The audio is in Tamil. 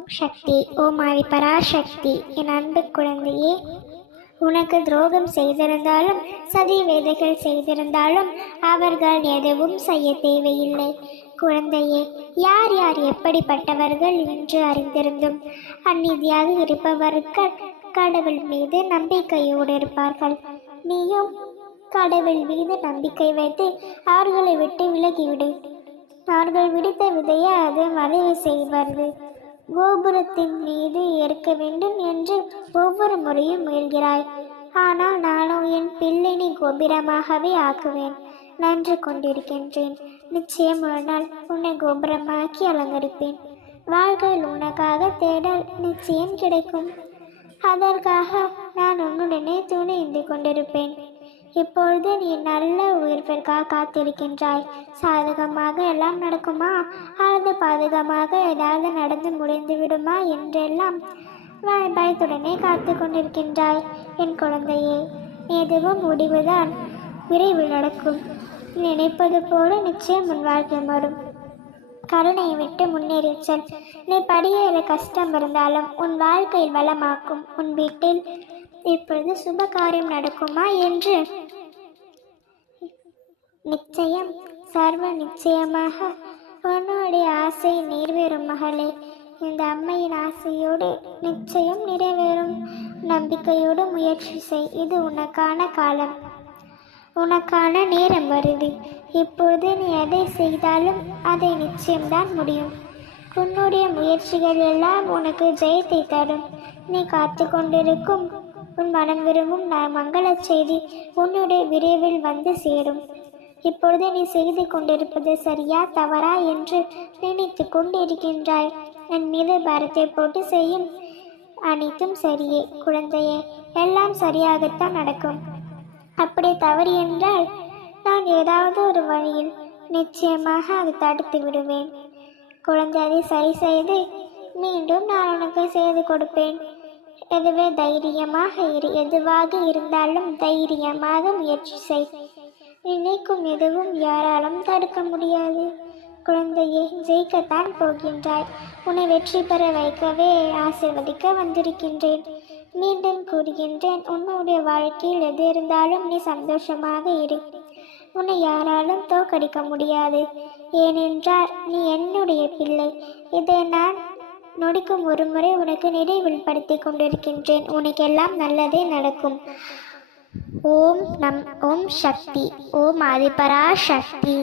ஓம் சக்தி, ஓம் ஆதி பராசக்தி. என் அன்பு குழந்தையே, உனக்கு துரோகம் செய்திருந்தாலும் சதி வேதைகள் செய்திருந்தாலும் அவர்கள் எதுவும் செய்ய தேவையில்லை. குழந்தையே, யார் யார் எப்படிப்பட்டவர்கள் என்று அறிந்திருந்தும் அநீதியாக இருப்பவர்கள் கடவுள் மீது நம்பிக்கையோடு இருப்பார்கள். நீயும் கடவுள் மீது நம்பிக்கை வைத்து அவர்களை விட்டு விலகிவிடு. அவர்கள் விடுத்த விதையை அது மறைவு செய்வது. கோபுரத்தின் மீது ஏற்க வேண்டும் என்று ஒவ்வொரு முறையும் முயல்கிறாய். ஆனால் நானும் என் பிள்ளை நீ கோபுரமாகவே ஆக்குவேன். நன்று கொண்டிருக்கின்றேன். நிச்சயம் ஒரு நாள் உன்னை கோபுரமாக்கி அலங்கரிப்பேன். வாழ்க்கையில் உனக்காக தேடல் நிச்சயம் கிடைக்கும். அதற்காக நான் உன்னுடனே துணிந்து கொண்டிருப்பேன். இப்பொழுது நீ நல்ல உயிர்ப்பிற்காக காத்திருக்கின்றாய். சாதகமாக எல்லாம் நடக்குமா அல்லது பாதகமாக ஏதாவது நடந்து முடிந்து விடுமா என்றெல்லாம் பயத்துடனே காத்து கொண்டிருக்கின்றாய். என் குழந்தையே, எதுவும் முடிவுதான் விரைவில் நடக்கும். நினைப்பது போல நிச்சயம் உன் வாழ்க்கை மாறும். கருணையை விட்டு முன்னேறிச்சல். நீ படியேற கஷ்டம் இருந்தாலும் உன் வாழ்க்கையில் வளமாக்கும். உன் வீட்டில் இப்பொழுது சுப காரியம் நடக்குமா என்று நிச்சயம், சர்வ நிச்சயமாக உன்னுடைய ஆசை நிறைவேறும் மகளே. இந்த அம்மையின் ஆசையோடு நிச்சயம் நிறைவேறும். நம்பிக்கையோடு முயற்சி செய். இது உனக்கான காலம், உனக்கான நேரம் வருது. இப்பொழுது நீ எதை செய்தாலும் அதை நிச்சயம்தான் முடியும். உன்னுடைய முயற்சிகள் எல்லாம் உனக்கு ஜெயத்தை தரும். நீ காத்து கொண்டிருக்கும் உன் மனம் விரும்பும் மங்கள செய்தி உன்னுடைய விரைவில் வந்து சேரும். இப்பொழுது நீ செய்து கொண்டிருப்பது சரியா தவறா என்று நினைத்து கொண்டிருக்கின்றாய். என் மீது பாரத்தை போட்டு செய்யும் அனைத்தும் சரியே குழந்தையே. எல்லாம் சரியாகத்தான் நடக்கும். அப்படி தவறு என்றால் நான் ஏதாவது ஒரு வழியில் நிச்சயமாக அதை தடுத்து விடுவேன். குழந்தை, அதை சரி செய்து மீண்டும் நான் உனக்கு செய்து கொடுப்பேன். எதுவே தைரியமாக எதுவாக இருந்தாலும் தைரியமாக முயற்சி செய். நினைக்கும் எதுவும் யாராலும் தடுக்க முடியாது. குழந்தையே, ஜெயிக்கத்தான் போகின்றாய். உன்னை வெற்றி பெற வைக்கவே ஆசீர்வதிக்க வந்திருக்கின்றேன். மீண்டும் கூறுகின்றேன், உன்னுடைய வாழ்க்கையில் எது இருந்தாலும் நீ சந்தோஷமாக இரு. உன்னை யாராலும் தோற்கடிக்க முடியாது. ஏனென்றால் நீ என்னுடைய பிள்ளை. இதை நான் நொடிக்கும் ஒரு முறை உனக்கு நினைவில் படுத்தி கொண்டிருக்கின்றேன். உனக்கெல்லாம் நல்லதே நடக்கும். ஓம் சக்தி, ஓம் ஆதி பராசக்தி.